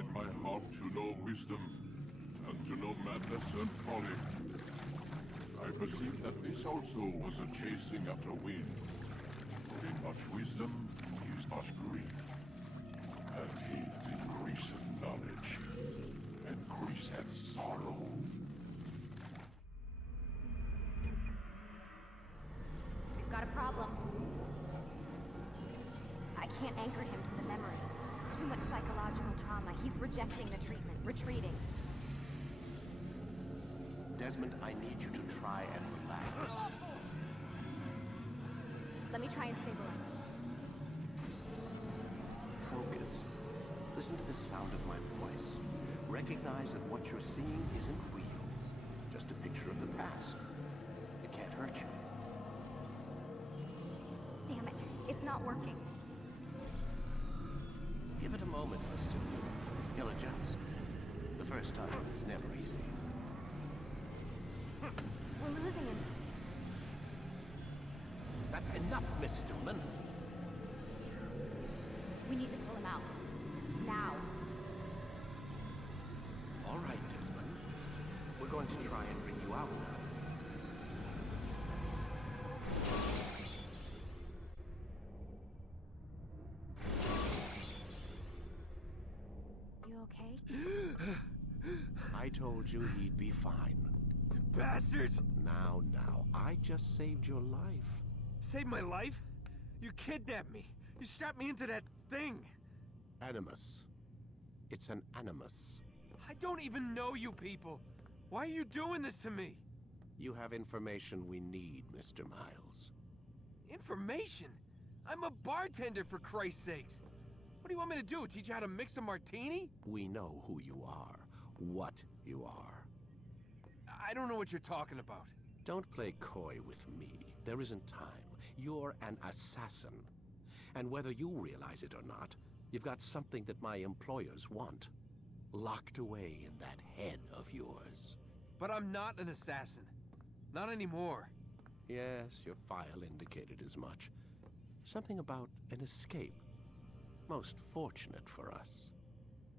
incline my heart to know wisdom, and to know madness and folly. I perceive that this also was a chasing after wind. For in much wisdom is much grief, and hate increaseth knowledge, and increaseth sorrow. We've got a problem. I can't anchor him to the memory. Too much psychological trauma. He's rejecting the treatment, retreating. Desmond, I need you to try and relax. Let me try and stabilize him. Focus. Listen to the sound of my voice. Recognize that what you're seeing isn't real. Just a picture of the past. It can't hurt you. Damn it. It's not working. Give it a moment, mister. He'll adjust. The first time is never easy. We're losing him. That's enough, Miss Stillman. We need to pull him out. Now. All right, Desmond. We're going to try and bring you out now. You okay? I told you he'd be fine. Bastards! Now, I just saved your life. Saved my life? You kidnapped me. You strapped me into that thing. Animus. It's an animus. I don't even know you people. Why are you doing this to me? You have information we need, Mr. Miles. Information? I'm a bartender, for Christ's sakes. What do you want me to do? Teach you how to mix a martini? We know who you are, what you are. I don't know what you're talking about. Don't play coy with me. There isn't time. You're an assassin. And whether you realize it or not, you've got something that my employers want. Locked away in that head of yours. But I'm not an assassin. Not anymore. Yes, your file indicated as much. Something about an escape. Most fortunate for us.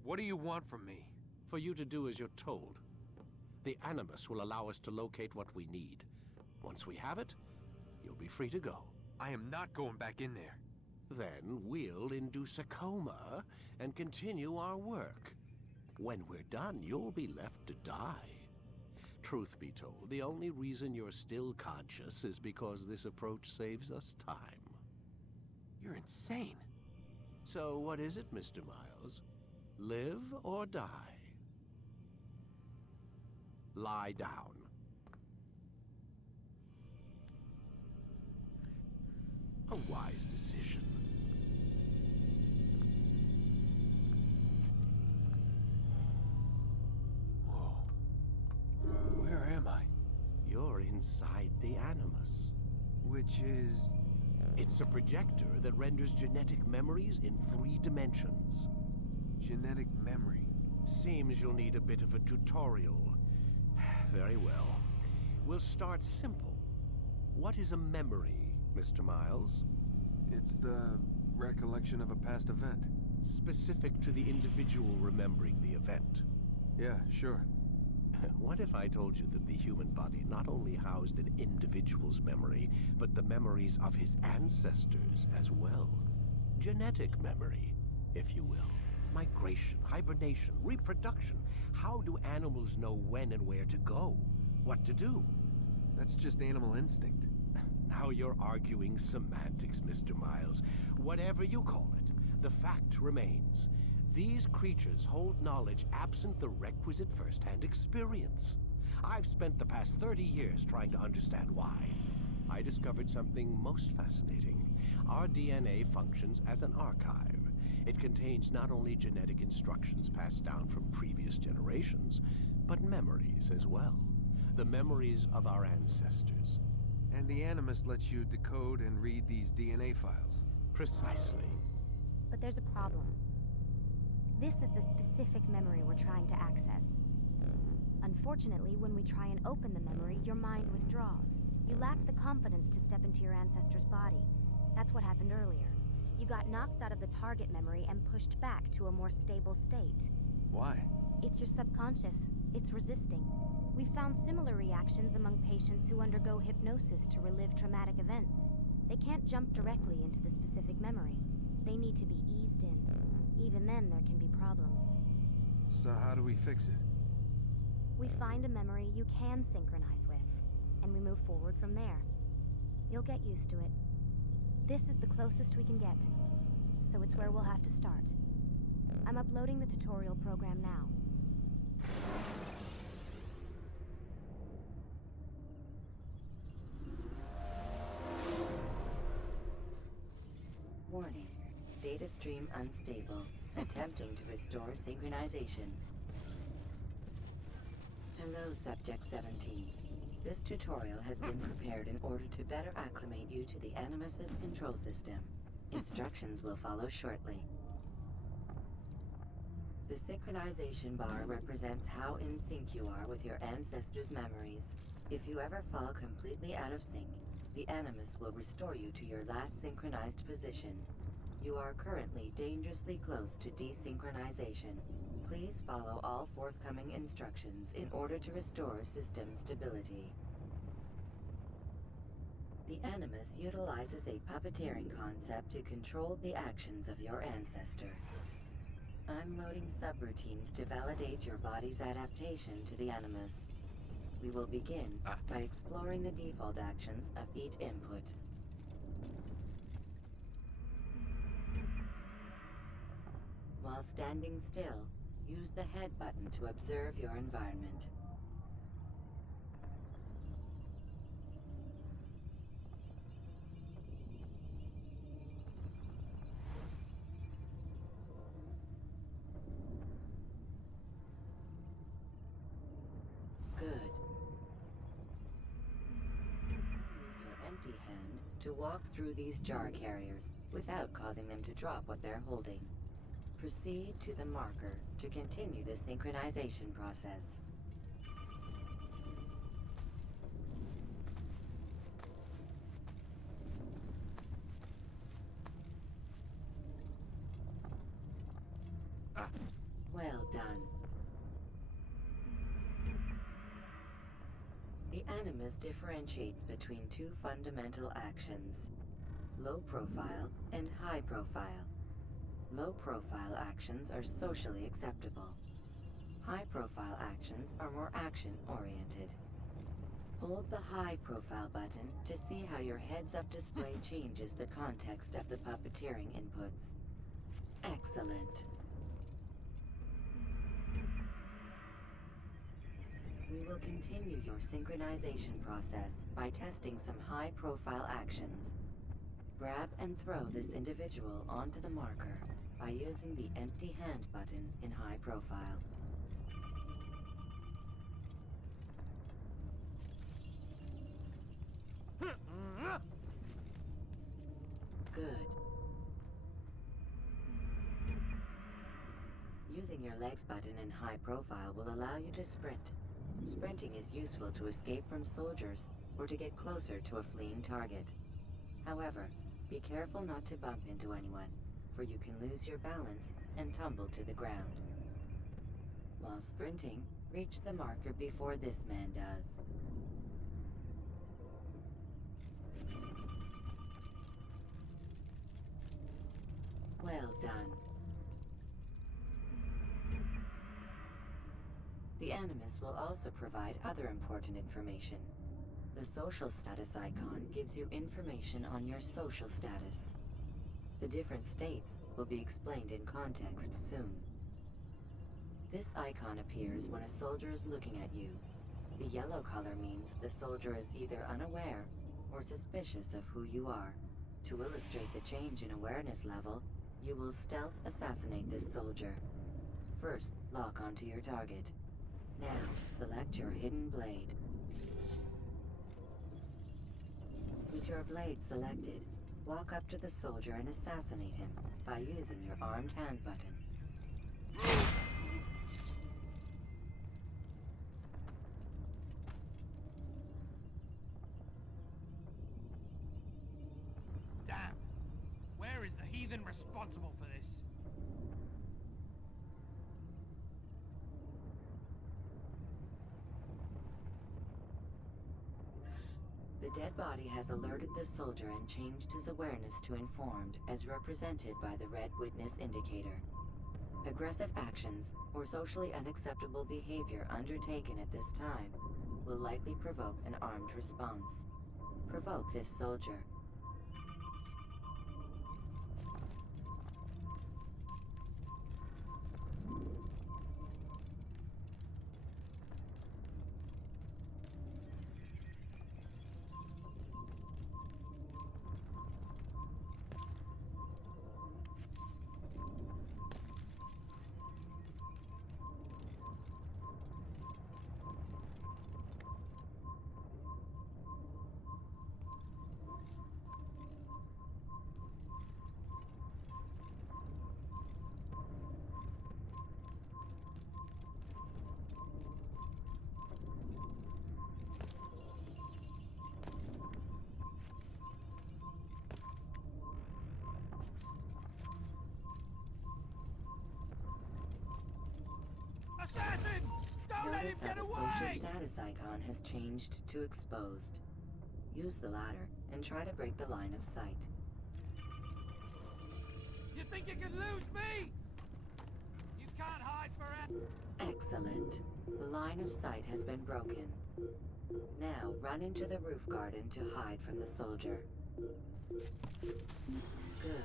What do you want from me? For you to do as you're told. The Animus will allow us to locate what we need. Once we have it, you'll be free to go. I am not going back in there. Then we'll induce a coma and continue our work. When we're done, you'll be left to die. Truth be told, the only reason you're still conscious is because this approach saves us time. You're insane. So what is it, Mr. Miles? Live or die? Lie down. A wise decision. Whoa. Where am I? You're inside the Animus. Which is... It's a projector that renders genetic memories in 3 dimensions. genetic memory. Seems you'll need a bit of a tutorial. Very well. We'll start simple. What is a memory, Mr. Miles? It's the recollection of a past event. Specific to the individual remembering the event. Yeah, sure. What if I told you that the human body not only housed an individual's memory, but the memories of his ancestors as well? Genetic memory, if you will. Migration, hibernation, reproduction. How do animals know when and where to go? What to do? That's just animal instinct. Now you're arguing semantics, Mr. Miles. Whatever you call it, the fact remains. These creatures hold knowledge absent the requisite first-hand experience. I've spent the past 30 years trying to understand why. I discovered something most fascinating. Our DNA functions as an archive. It contains not only genetic instructions passed down from previous generations, but memories as well. The memories of our ancestors. And the Animus lets you decode and read these DNA files. Precisely. But there's a problem. This is the specific memory we're trying to access. Unfortunately, when we try and open the memory, your mind withdraws. You lack the confidence to step into your ancestor's body. That's what happened earlier. You got knocked out of the target memory and pushed back to a more stable state. Why? It's your subconscious. It's resisting. We've found similar reactions among patients who undergo hypnosis to relive traumatic events. They can't jump directly into the specific memory. They need to be eased in. Even then, there can be problems. So how do we fix it? We find a memory you can synchronize with, and we move forward from there. You'll get used to it. This is the closest we can get, so it's where we'll have to start. I'm uploading the tutorial program now. Warning. Data stream unstable. Attempting to restore synchronization. Hello, Subject 17. This tutorial has been prepared in order to better acclimate you to the Animus's control system. Instructions will follow shortly. The synchronization bar represents how in sync you are with your ancestors' memories. If you ever fall completely out of sync, the Animus will restore you to your last synchronized position. You are currently dangerously close to desynchronization. Please follow all forthcoming instructions in order to restore system stability. The Animus utilizes a puppeteering concept to control the actions of your ancestor. I'm loading subroutines to validate your body's adaptation to the Animus. We will begin by exploring the default actions of each input. While standing still, use the head button to observe your environment. Good. Use your empty hand to walk through these jar carriers without causing them to drop what they're holding. Proceed to the marker to continue the synchronization process. Well done. The Animus differentiates between two fundamental actions: low profile and high profile. Low-profile actions are socially acceptable. High-profile actions are more action-oriented. Hold the high-profile button to see how your heads-up display changes the context of the puppeteering inputs. Excellent. We will continue your synchronization process by testing some high-profile actions. Grab and throw this individual onto the marker by using the empty hand button in high profile. Good. Using your legs button in high profile will allow you to sprint. Sprinting is useful to escape from soldiers or to get closer to a fleeing target. However, be careful not to bump into anyone, for you can lose your balance and tumble to the ground. While sprinting, reach the marker before this man does. Well done. The Animus will also provide other important information. The social status icon gives you information on your social status. The different states will be explained in context soon. This icon appears when a soldier is looking at you. The yellow color means the soldier is either unaware or suspicious of who you are. To illustrate the change in awareness level, you will stealth assassinate this soldier. First, lock onto your target. Now, select your hidden blade. With your blade selected, walk up to the soldier and assassinate him by using your armed hand button. Damn! Where is the heathen responsible for this? dead body has alerted the soldier and changed his awareness to informed, as represented by the red witness indicator. Aggressive actions or socially unacceptable behavior undertaken at this time will likely provoke an armed response. Provoke this soldier. Assassin! Don't let him Notice how get the away! social status icon has changed to exposed. Use the ladder and try to break the line of sight. You think you can lose me? You can't hide forever. Excellent. The line of sight has been broken. Now run into the roof garden to hide from the soldier. Good.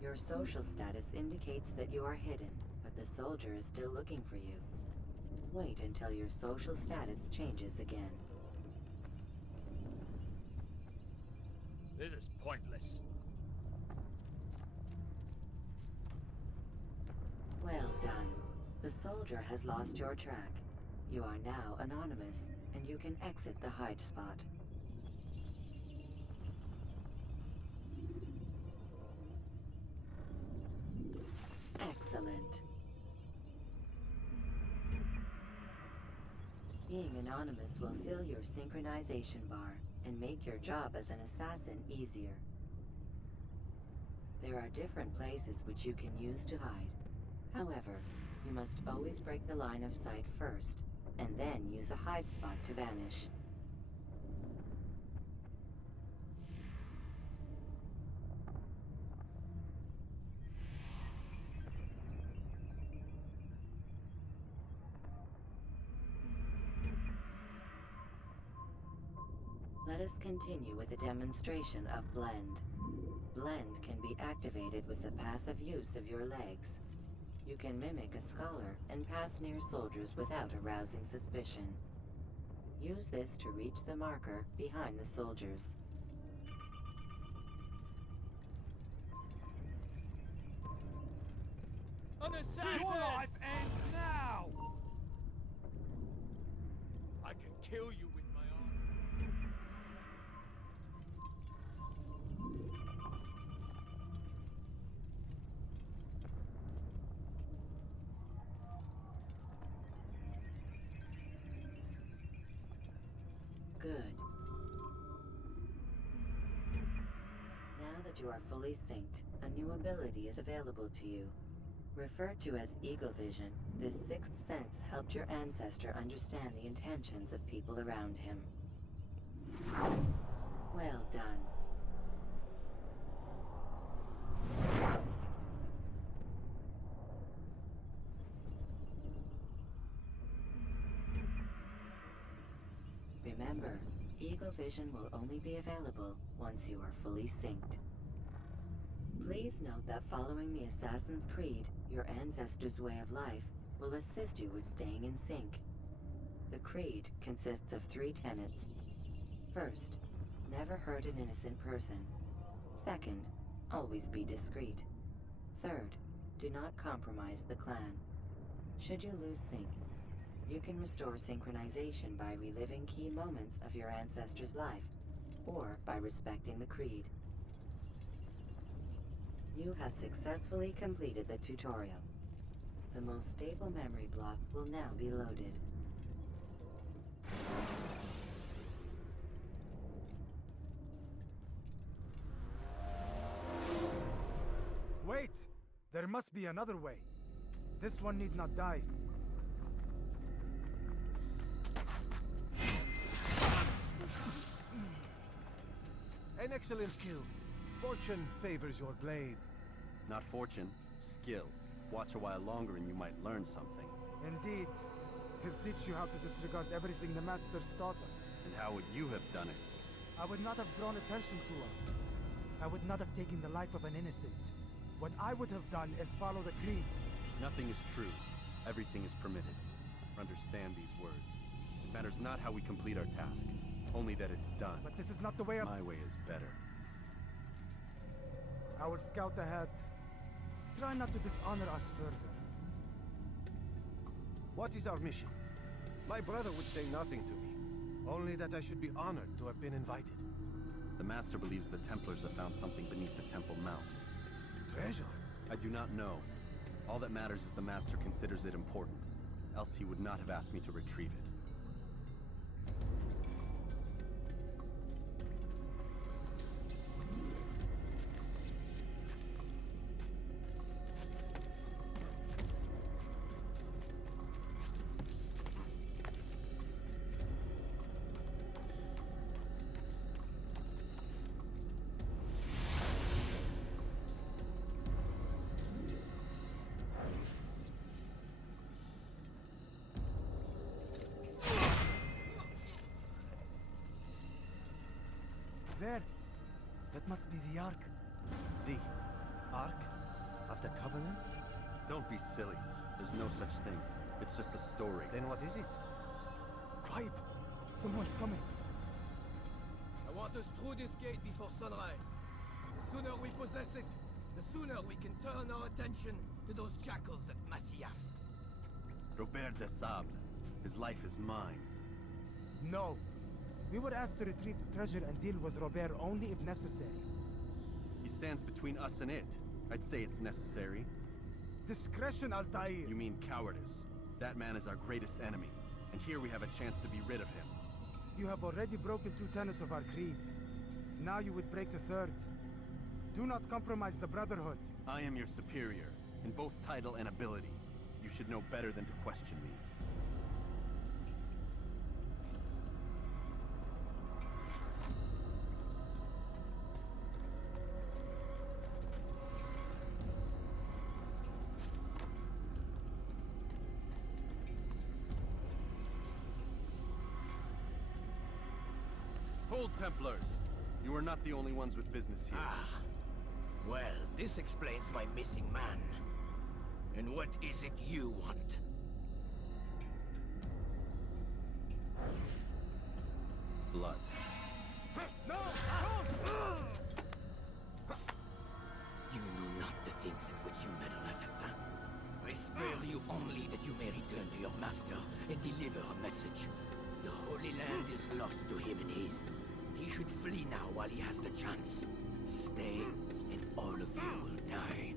Your social status indicates that you are hidden, but the soldier is still looking for you. Wait until your social status changes again. This is pointless. Well done. The soldier has lost your track. You are now anonymous, and you can exit the hide spot. Excellent. Being anonymous will fill your synchronization bar and make your job as an assassin easier. There are different places which you can use to hide. However, you must always break the line of sight first, and then use a hide spot to vanish. Let us continue with a demonstration of Blend. Blend can be activated with the passive use of your legs. You can mimic a scholar and pass near soldiers without arousing suspicion. Use this to reach the marker behind the soldiers. An assassin! Your life ends now! I can kill you with my arm. Good. Now that you are fully synced, a new ability is available to you. Referred to as Eagle Vision, this sixth sense helped your ancestor understand the intentions of people around him. Well done. Remember, Eagle Vision will only be available once you are fully synced. Please note that following the Assassin's Creed, your ancestors' way of life will assist you with staying in sync. The creed consists of 3 tenets. First, never hurt an innocent person. Second, always be discreet. Third, do not compromise the clan. Should you lose sync, you can restore synchronization by reliving key moments of your ancestor's life, or by respecting the creed. You have successfully completed the tutorial. The most stable memory block will now be loaded. Wait! There must be another way. This one need not die. An excellent skill. Fortune favors your blade. Not fortune, skill. Watch a while longer and you might learn something. Indeed. He'll teach you how to disregard everything the Masters taught us. And how would you have done it? I would not have drawn attention to us. I would not have taken the life of an innocent. What I would have done is follow the creed. Nothing is true. Everything is permitted. Understand these words. It matters not how we complete our task, only that it's done. But this is not the way of... My way is better. I will scout ahead. Try not to dishonor us further. What is our mission? My brother would say nothing to me. Only that I should be honored to have been invited. The Master believes the Templars have found something beneath the Temple Mount. Treasure? I do not know. All that matters is the Master considers it important. Else he would not have asked me to retrieve it. There. That must be the Ark. The Ark of the Covenant? Don't be silly. There's no such thing. It's just a story. Then what is it? Quiet. Someone's coming. I want us through this gate before sunrise. The sooner we possess it, the sooner we can turn our attention to those jackals at Masyaf. Robert de Sable. His life is mine. No. We were asked to retrieve the treasure and deal with Robert only if necessary. He stands between us and it. I'd say it's necessary. Discretion, Altair. You mean cowardice. That man is our greatest enemy, and here we have a chance to be rid of him. You have already broken 2 tenets of our creed. Now you would break the 3rd. Do not compromise the Brotherhood. I am your superior, in both title and ability. You should know better than to question me. Hold, Templars! You are not the only ones with business here. Ah. Well, this explains my missing man. And what is it you want? Blood. No! You know not the things in which you meddle, assassin. I spare you only that you may return to your master and deliver a message. The Holy Land is lost to him and his. He should flee now while he has the chance. Stay, and all of you will die.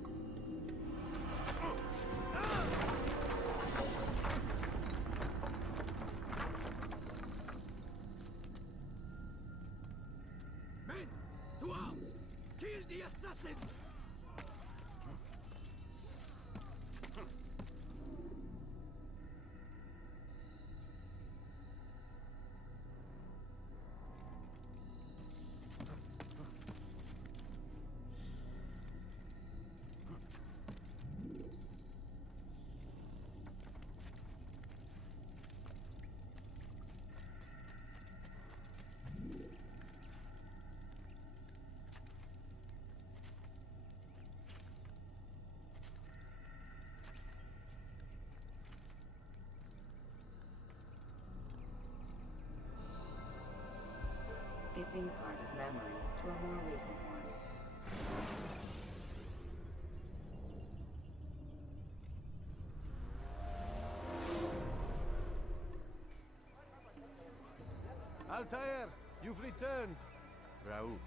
Men, to arms! Kill the assassins! Skipping part of memory to a more recent one. Altair, you've returned. Raouf.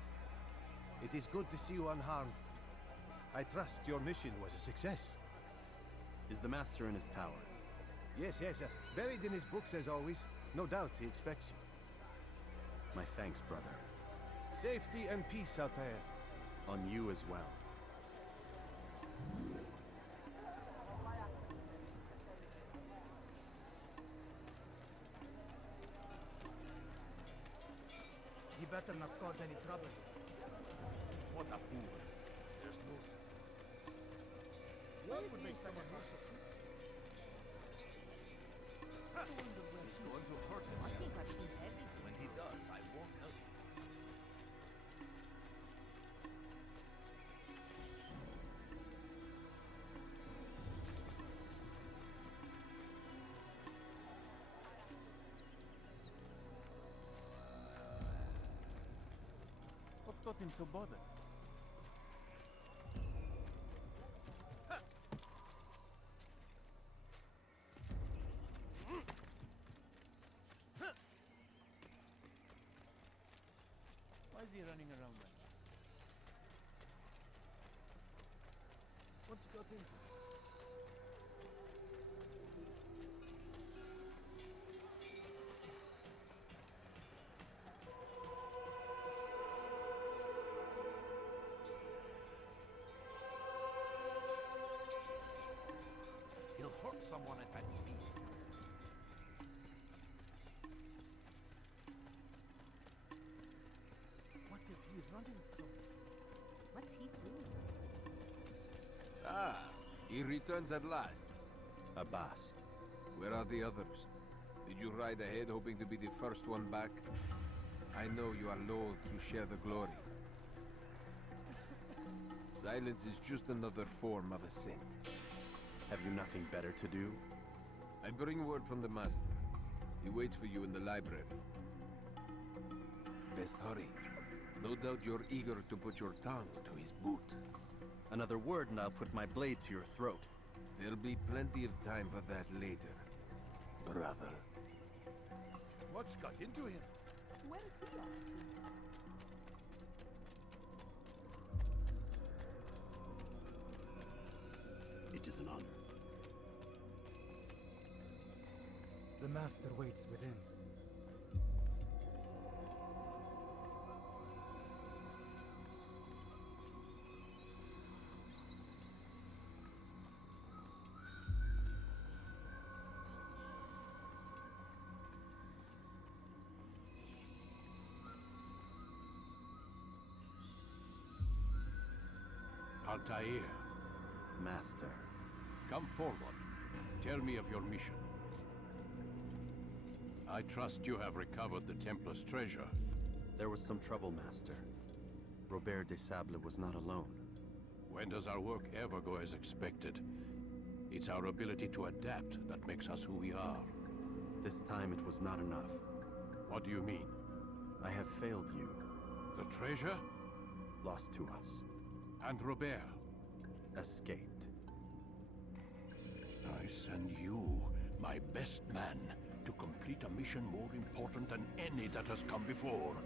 It is good to see you unharmed. I trust your mission was a success. Is the Master in his tower? Yes, buried in his books as always. No doubt he expects you. My thanks, brother. Safety and peace, Altair. On you as well. He better not cause any trouble. What a fool. There's no... What would make someone more so? He's going to hurt himself. I think I've seen everything. When he does, I won't help him. What's got him so bothered? Why is he running around like that? What's got into him? He'll hurt someone at that speed. What is he running from? What's he doing? Ah, he returns at last. Abbas. Where are the others? Did you ride ahead hoping to be the first one back? I know you are loath to share the glory. Silence is just another form of assent. Have you nothing better to do? I bring word from the Master. He waits for you in the library. Best hurry. No doubt you're eager to put your tongue to his boot. Another word and I'll put my blade to your throat. There'll be plenty of time for that later, brother. What's got into him? Where is he off to? It is an honor. The Master waits within. Altair, Master. come forward. Tell me of your mission. I trust you have recovered the Templar's treasure. There was some trouble, Master. Robert de Sable was not alone. When does our work ever go as expected? It's our ability to adapt that makes us who we are. This time it was not enough. What do you mean? I have failed you. The treasure? Lost to us. And Robert? Escaped. I send you, my best man, to complete a mission more important than any that has come before.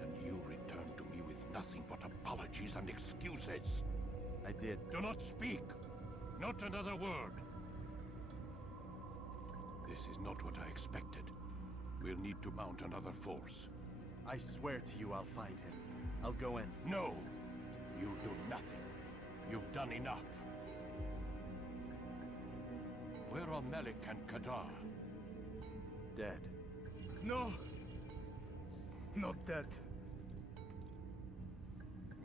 And you return to me with nothing but apologies and excuses. I did. Do not speak! Not another word! This is not what I expected. We'll need to mount another force. I swear to you I'll find him. I'll go in. No! You'll do nothing. You've done enough. Where are Malik and Kadar? Dead. No! Not dead.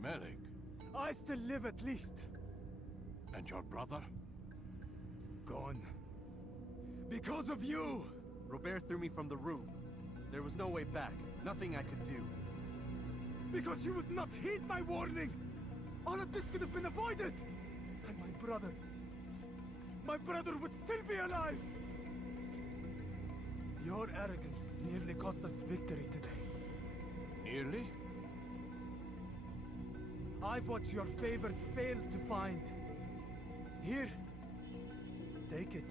Malik? I still live at least. And your brother? Gone. Because of you! Robert threw me from the room. There was no way back. Nothing I could do. Because you would not heed my warning! All of this could have been avoided! And my brother would still be alive! Your arrogance nearly cost us victory today. Nearly? I've what your favorite failed to find. Here, take it.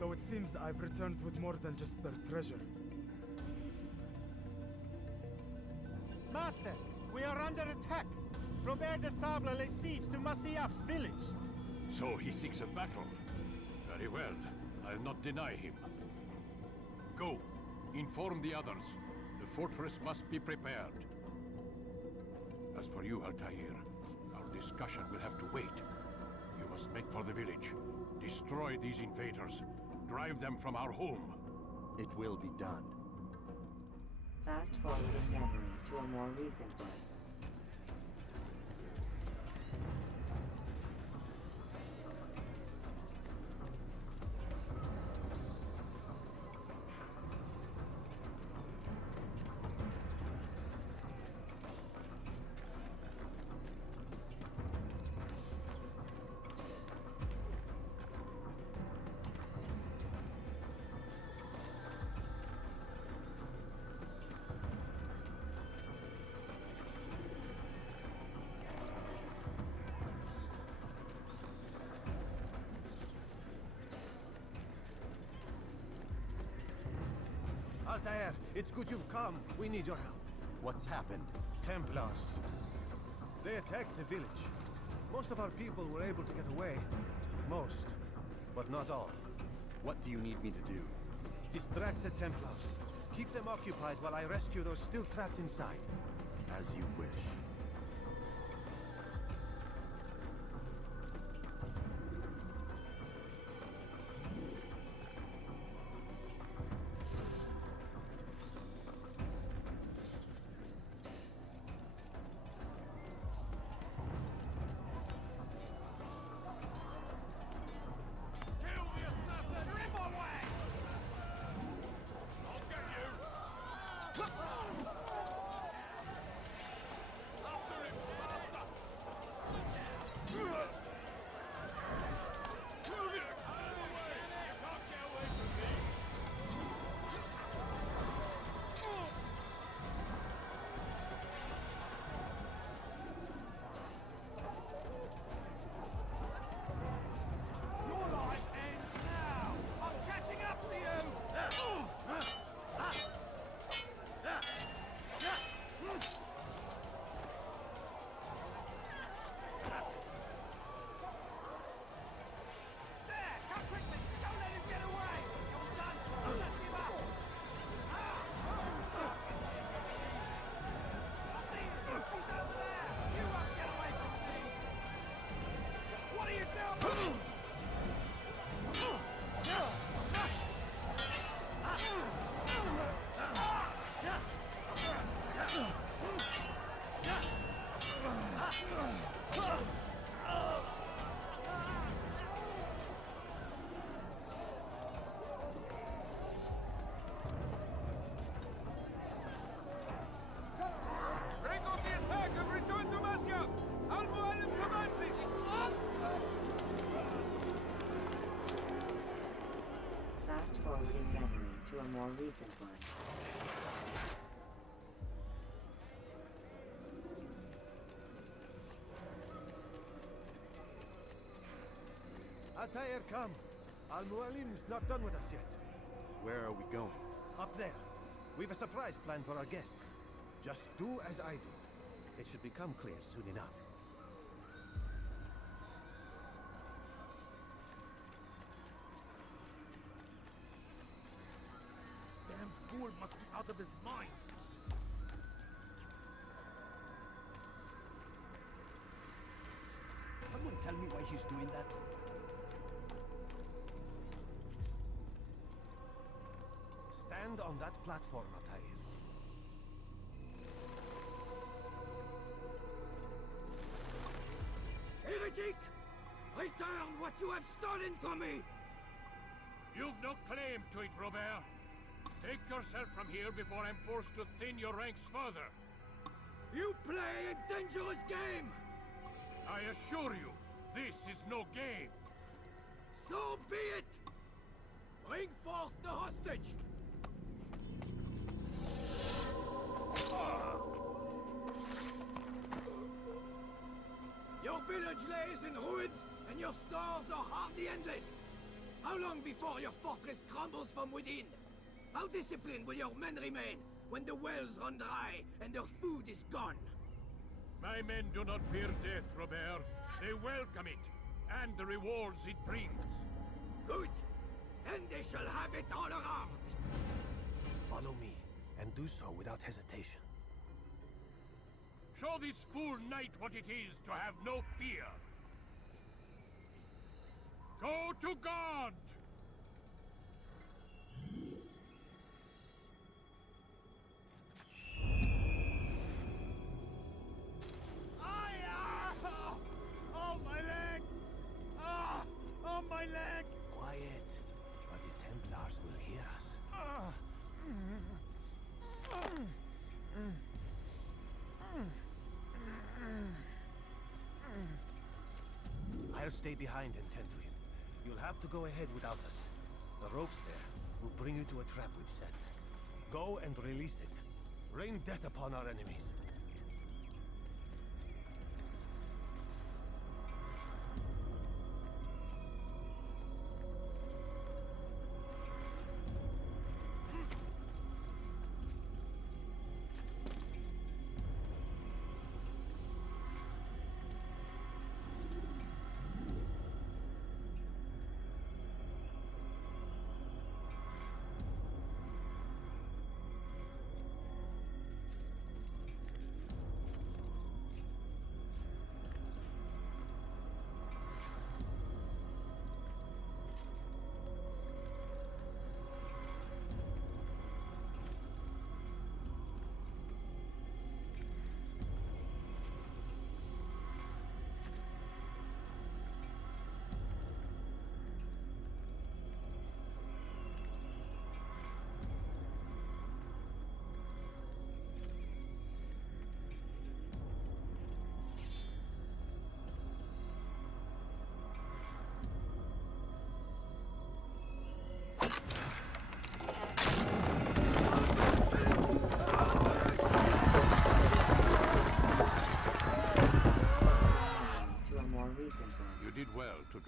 Though it seems I've returned with more than just their treasure. Master, we are under attack. Robert de Sable lays siege to Masyaf's village. So he seeks a battle. Very well. I'll not deny him. Go. Inform the others. The fortress must be prepared. As for you, Altair, our discussion will have to wait. You must make for the village. Destroy these invaders. Drive them from our home. It will be done. Fast forwarding memories to a more recent one. Altair, it's good you've come. We need your help. What's happened? Templars. They attacked the village. Most of our people were able to get away. Most, but not all. What do you need me to do? Distract the Templars. Keep them occupied while I rescue those still trapped inside. As you wish. Fast-forwarding memory to a more recent one. Altair, come. Al-Mualim's not done with us yet. Where are we going? Up there. We've a surprise plan for our guests. Just do as I do. It should become clear soon enough. Damn fool must be out of his mind. Someone tell me why he's doing that? Stand on that platform, Altair. Heretic! Return what you have stolen from me! You've no claim to it, Robert. Take yourself from here before I'm forced to thin your ranks further. You play a dangerous game! I assure you, this is no game. So be it! Bring forth the hostage! Your village lays in ruins, and your stores are hardly endless. How long before your fortress crumbles from within? How disciplined will your men remain when the wells run dry and their food is gone? My men do not fear death, Robert. They welcome it, and the rewards it brings. Good. Then they shall have it all around. Follow me, and do so without hesitation. Show this fool knight what it is to have no fear. Go to God! Oh, my leg! Oh, my leg! Quiet, or the Templars will hear us. I'll stay behind and tend to him. You'll have to go ahead without us. The ropes there will bring you to a trap we've set. Go and release it. Rain death upon our enemies.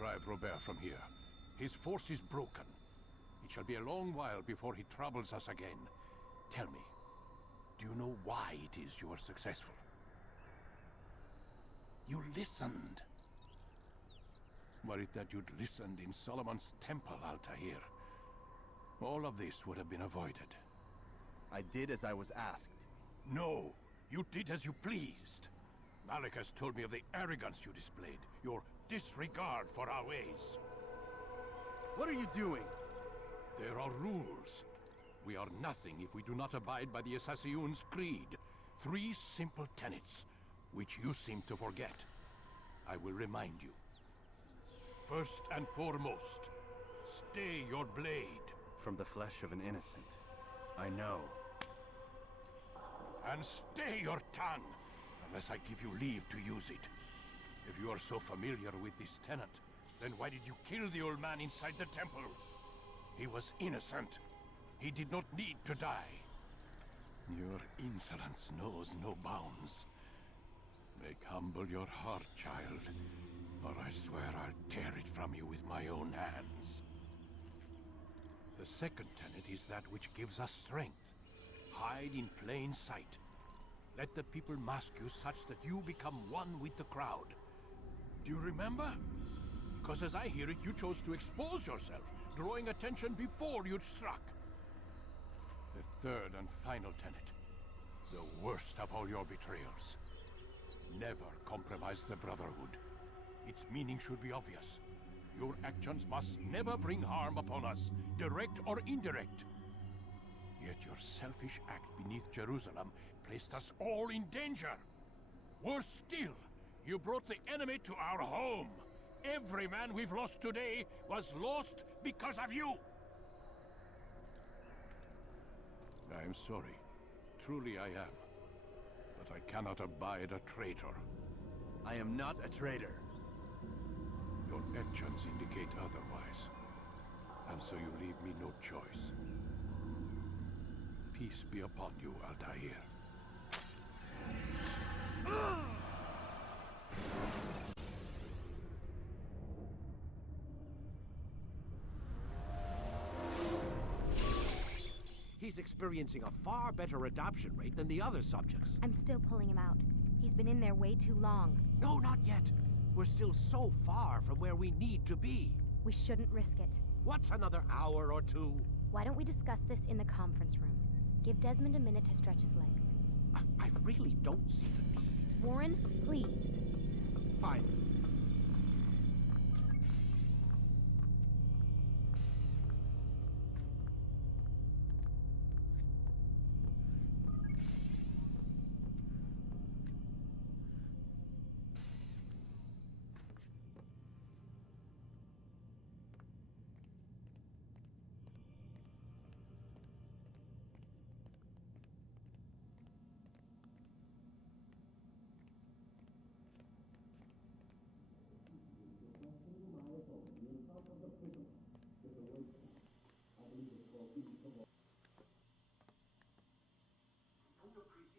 drive Robert from here. His force is broken. It shall be a long while before he troubles us again. Tell me, do you know why it is you are successful? You listened. Were it that you'd listened in Solomon's temple, Altair, all of this would have been avoided. I did as I was asked. No, you did as you pleased. Malik has told me of the arrogance you displayed, your disregard for our ways. What are you doing? There are rules. We are nothing if we do not abide by the Assassinscreed. 3 simple tenets, which you seem to forget. I will remind you. First and foremost, stay your blade. From the flesh of an innocent. I know. And stay your tongue, unless I give you leave to use it. If you are so familiar with this tenet, then why did you kill the old man inside the temple? He was innocent. He did not need to die. Your insolence knows no bounds. Make humble your heart, child, or I swear I'll tear it from you with my own hands. The second tenet is that which gives us strength. Hide in plain sight. Let the people mask you such that you become one with the crowd. Do you remember? Because as I hear it, you chose to expose yourself, drawing attention before you'd struck. The third and final tenet. The worst of all your betrayals. Never compromise the Brotherhood. Its meaning should be obvious. Your actions must never bring harm upon us, direct or indirect. Yet your selfish act beneath Jerusalem placed us all in danger. Worse still, you brought the enemy to our home. Every man we've lost today was lost because of you. I'm sorry. Truly I am. But I cannot abide a traitor. I am not a traitor. Your actions indicate otherwise. And so you leave me no choice. Peace be upon you, Altair. He's experiencing a far better adoption rate than the other subjects. I'm still pulling him out. He's been in there way too long. No, not yet. We're still so far from where we need to be. We shouldn't risk it. What's another hour or 2? Why don't we discuss this in the conference room? Give Desmond a minute to stretch his legs. I really don't see the need. Warren, please. Fine.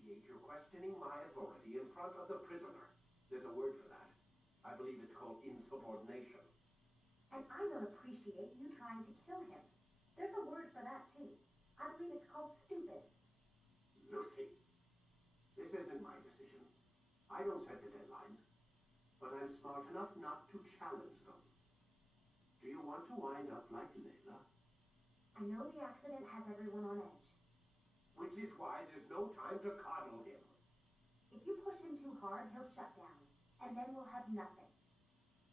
You're questioning my authority in front of the prisoner. There's a word for that. I believe it's called insubordination. And I don't appreciate you trying to kill him. There's a word for that, too. I believe it's called stupid. Lucy, this isn't my decision. I don't set the deadlines. But I'm smart enough not to challenge them. Do you want to wind up like Layla? I know the accident has everyone on edge. Which is why there's no time to coddle him. If you push him too hard, he'll shut down. And then we'll have nothing.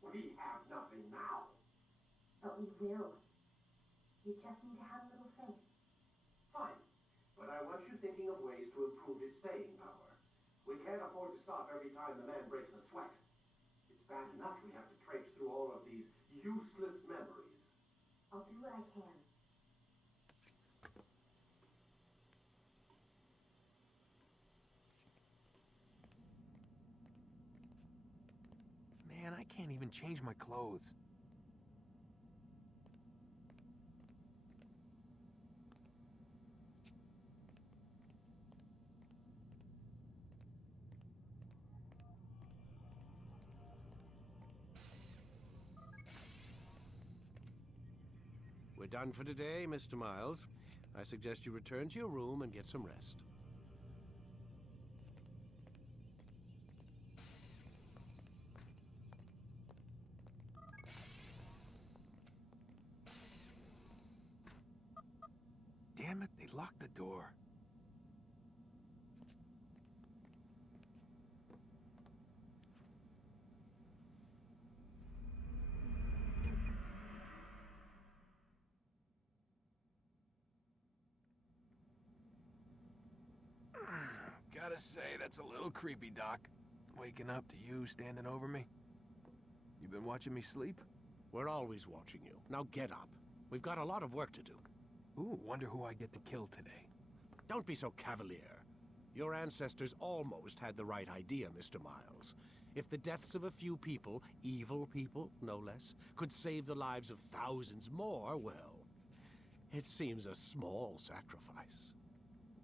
We have nothing now. But we will. You just need to have a little faith. Fine. But I want you thinking of ways to improve his staying power. We can't afford to stop every time the man breaks a sweat. It's bad enough we have to traipse through all of these useless memories. I'll do what I can. Man, I can't even change my clothes. We're done for today, Mr. Miles. I suggest you return to your room and get some rest. Damn it, they locked the door. Gotta say, that's a little creepy, Doc. Waking up to you standing over me. You been watching me sleep? We're always watching you. Now get up. We've got a lot of work to do. Ooh, wonder who I get to kill today. Don't be so cavalier. Your ancestors almost had the right idea, Mr. Miles. If the deaths of a few people, evil people, no less, could save the lives of thousands more, well, it seems a small sacrifice.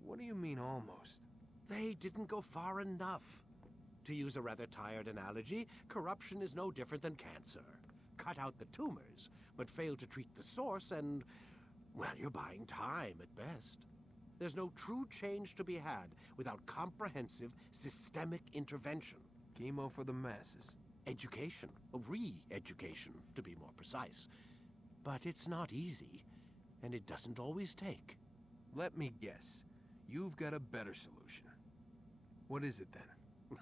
What do you mean, almost? They didn't go far enough. To use a rather tired analogy, corruption is no different than cancer. Cut out the tumors, but fail to treat the source and, well, you're buying time at best. There's no true change to be had without comprehensive, systemic intervention. Chemo for the masses. Education. Re-education, to be more precise. But it's not easy, and it doesn't always take. Let me guess. You've got a better solution. What is it then?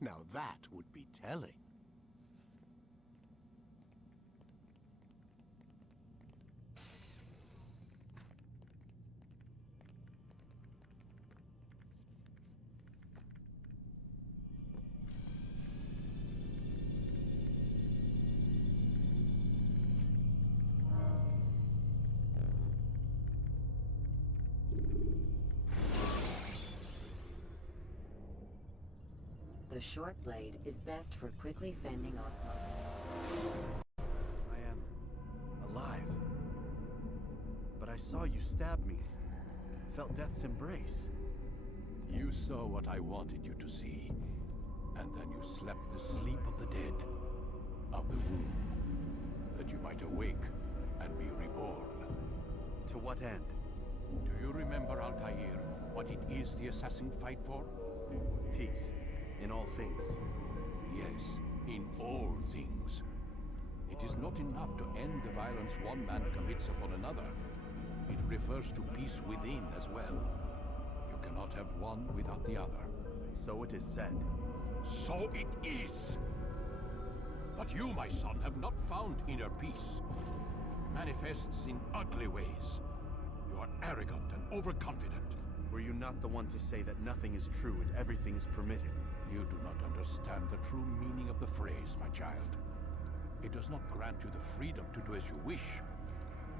Now that would be telling. The short blade is best for quickly fending off I am alive. But I saw you stab me. Felt death's embrace. You saw what I wanted you to see. And then you slept the sleep of the dead. Of the womb. That you might awake and be reborn. To what end? Do you remember, Altair, what it is the assassins fight for? Peace. In all things. Yes, in all things. It is not enough to end the violence one man commits upon another. It refers to peace within as well. You cannot have one without the other. So it is said. So it is! But you, my son, have not found inner peace. It manifests in ugly ways. You are arrogant and overconfident. Were you not the one to say that nothing is true and everything is permitted? You do not understand the true meaning of the phrase, my child. It does not grant you the freedom to do as you wish.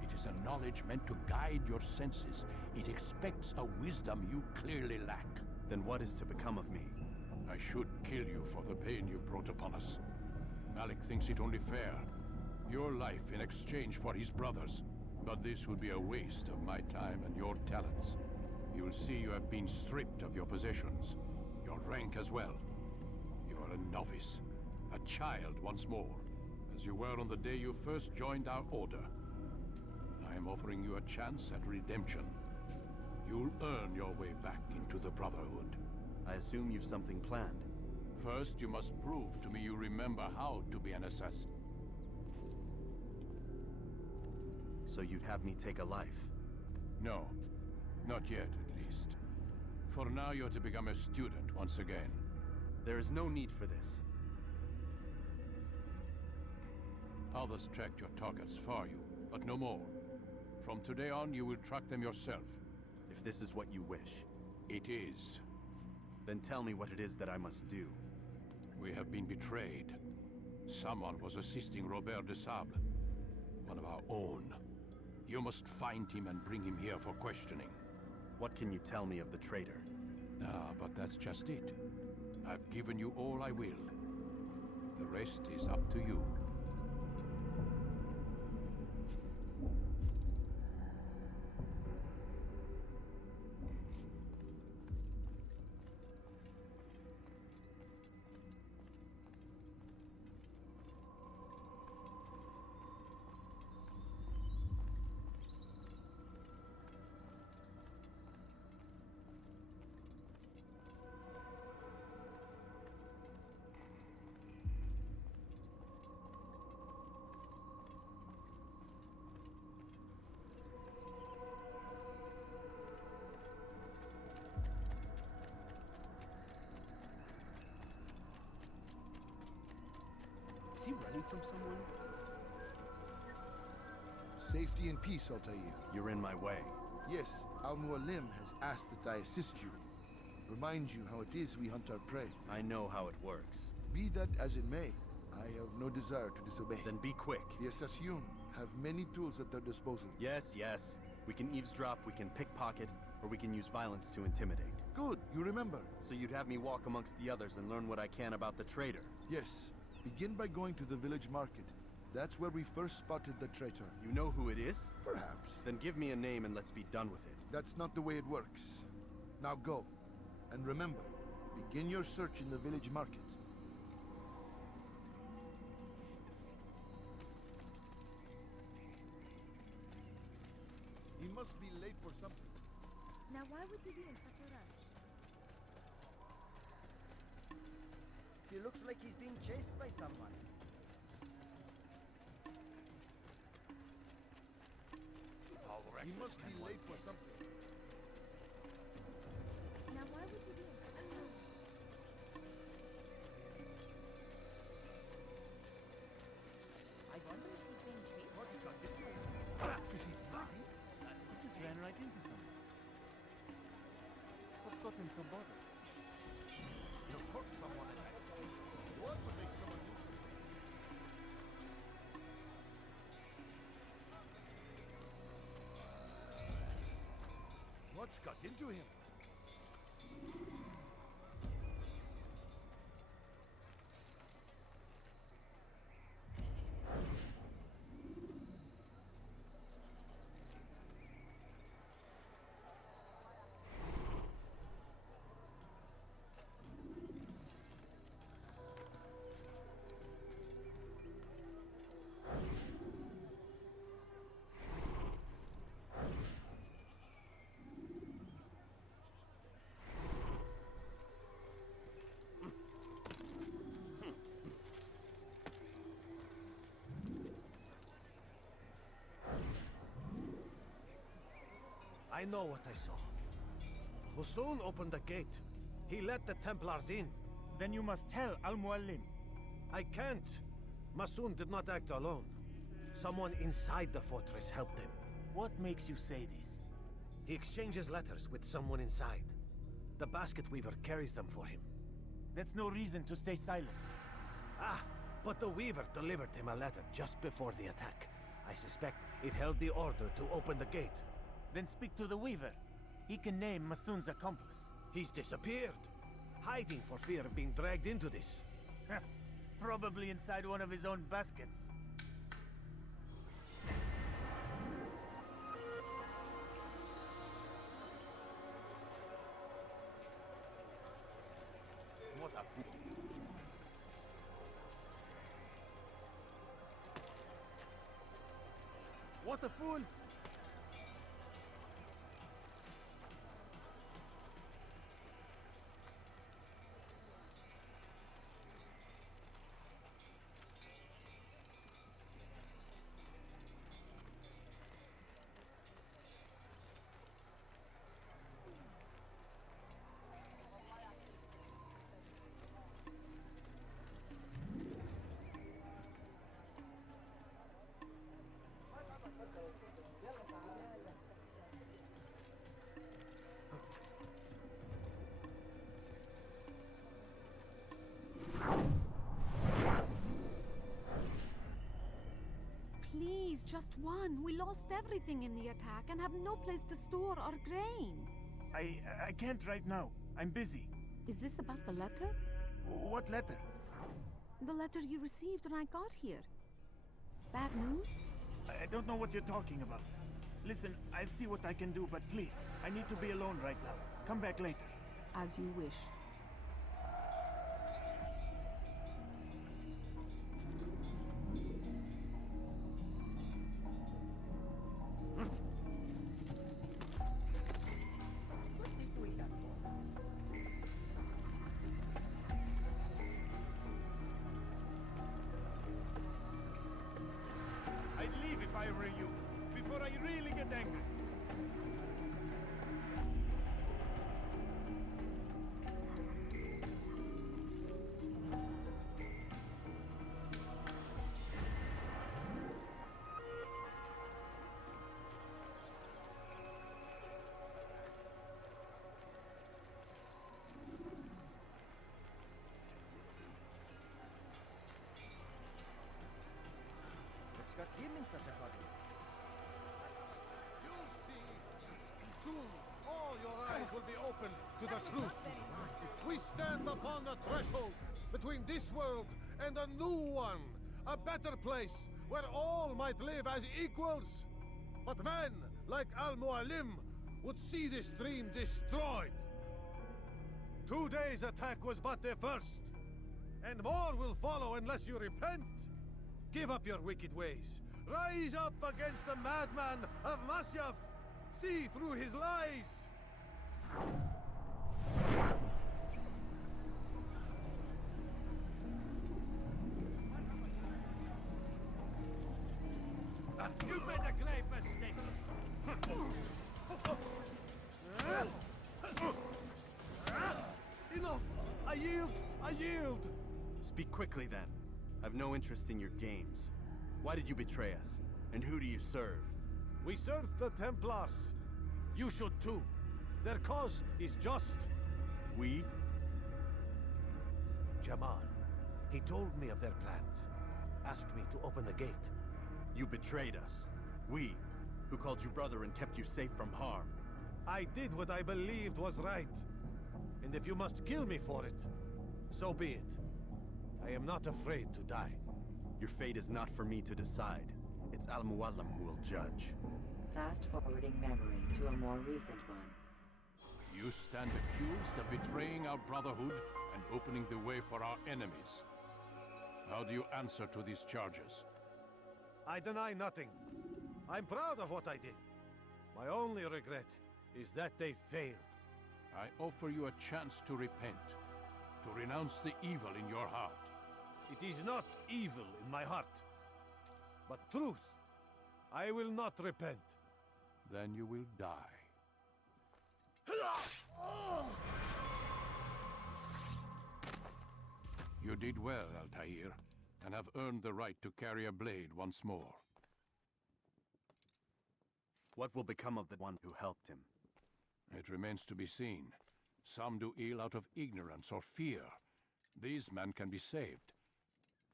It is a knowledge meant to guide your senses. It expects a wisdom you clearly lack. Then what is to become of me? I should kill you for the pain you've brought upon us. Malik thinks it only fair. Your life in exchange for his brother's. But this would be a waste of my time and your talents. You will see you have been stripped of your possessions. Your rank as well. You are a novice. A child once more. As you were on the day you first joined our order. I am offering you a chance at redemption. You'll earn your way back into the Brotherhood. I assume you've something planned. First, you must prove to me you remember how to be an assassin. So you'd have me take a life? No. Not yet, at least. For now, you're to become a student once again. There is no need for this. Others tracked your targets for you, but no more. From today on, you will track them yourself. If this is what you wish. It is. Then tell me what it is that I must do. We have been betrayed. Someone was assisting Robert de Sable, one of our own. You must find him and bring him here for questioning. What can you tell me of the traitor? Ah, but that's just it. I've given you all I will. The rest is up to you. he running from someone? Safety and peace, Altair. You're in my way. Yes, Al-Mualim has asked that I assist you. Remind you how it is we hunt our prey. I know how it works. Be that as it may, I have no desire to disobey. Then be quick. The Assassins have many tools at their disposal. Yes, yes. We can eavesdrop, we can pickpocket, or we can use violence to intimidate. Good, you remember. So you'd have me walk amongst the others and learn what I can about the traitor? Yes. Begin by going to the village market. That's where we first spotted the traitor. You know who it is? Perhaps. Then give me a name and let's be done with it. That's not the way it works. Now go. And remember, begin your search in the village market. He must be late for something. Now why would he be in such a rush? He looks like he's being chased by someone. He must be late for something. Now why would he be in such a rush? I wonder if he's being chased. What's got him? Is he bleeding? He just ran right into someone. What's got him so bothered? You hurt someone at that speed. What would make someone use it? What's got into him? I know what I saw. Musun opened the gate. He let the Templars in. Then you must tell Al-Mualim. I can't. Masun did not act alone. Someone inside the fortress helped him. What makes you say this? He exchanges letters with someone inside. The basket weaver carries them for him. That's no reason to stay silent. Ah, but the weaver delivered him a letter just before the attack. I suspect it held the order to open the gate. Then speak to the weaver. He can name Masun's accomplice. He's disappeared. Hiding for fear of being dragged into this. Probably inside one of his own baskets. What a fool. What a fool! Please, just one. We lost everything in the attack and have no place to store our grain. I can't right now. I'm busy. Is this about the letter? What letter? The letter you received when I got here. Bad news? I don't know what you're talking about. Listen, I'll see what I can do, but please, I need to be alone right now. Come back later. As you wish. I'd leave if I were you, before I really get angry. such a hurry. You'll see. Soon, all your eyes will be opened to the truth. We stand upon the threshold between this world and a new one. A better place where all might live as equals. But men like Al-Mualim would see this dream destroyed. Today's attack was but the first. And more will follow unless you repent. Give up your wicked ways. Rise up against the madman of Masyaf. See through his lies. You made a grave mistake. Enough! I yield! I yield! Speak quickly, then. I've no interest in your games. Why did you betray us? And who do you serve? We serve the Templars. You should too. Their cause is just. We? Jamal. He told me of their plans. Asked me to open the gate. You betrayed us. We, who called you brother and kept you safe from harm. I did what I believed was right. And if you must kill me for it, so be it. I am not afraid to die. Your fate is not for me to decide. It's Al-Mualim who will judge. Fast-forwarding memory to a more recent one. You stand accused of betraying our brotherhood and opening the way for our enemies. How do you answer to these charges? I deny nothing. I'm proud of what I did. My only regret is that they failed. I offer you a chance to repent, to renounce the evil in your heart. It is not evil in my heart, but truth. I will not repent. Then you will die. You did well, Altair, and have earned the right to carry a blade once more. What will become of the one who helped him? It remains to be seen. Some do ill out of ignorance or fear. These men can be saved.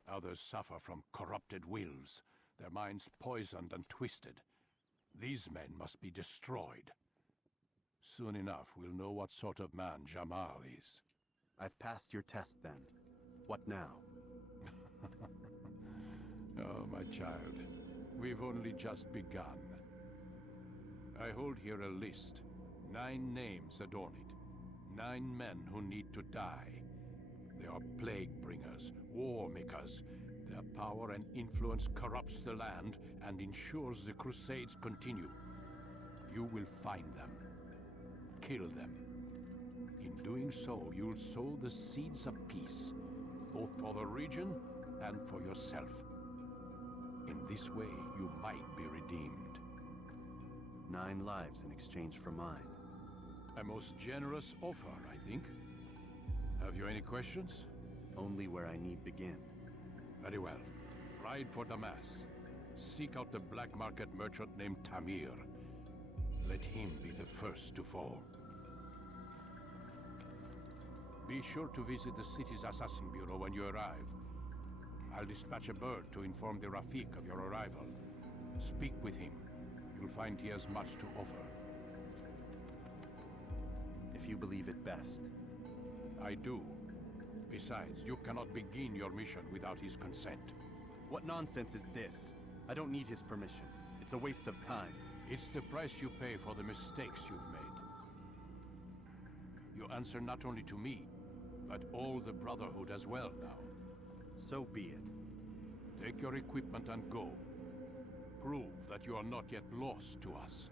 Others suffer from corrupted wills, their minds poisoned and twisted. These men must be destroyed. Soon enough, we'll know what sort of man Jamal is. I've passed your test, then. What now? Oh, my child. We've only just begun. I hold here a list. 9 names adorn it. 9 men who need to die. They are plague bringers, war makers. Their power and influence corrupts the land and ensures the crusades continue. You will find them. Kill them. In doing so, you'll sow the seeds of peace, both for the region and for yourself. In this way, you might be redeemed. 9 lives in exchange for mine. A most generous offer, I think. Have you any questions? Only where I need begin. Very well. Ride for Damas. Seek out the black market merchant named Tamir. Let him be the first to fall. Be sure to visit the city's assassin bureau when you arrive. I'll dispatch a bird to inform the Rafik of your arrival. Speak with him. You'll find he has much to offer. If you believe it best. I do. Besides, you cannot begin your mission without his consent. What nonsense is this? I don't need his permission. It's a waste of time. It's the price you pay for the mistakes you've made. You answer not only to me, but all the Brotherhood as well now. So be it. Take your equipment and go. Prove that you are not yet lost to us.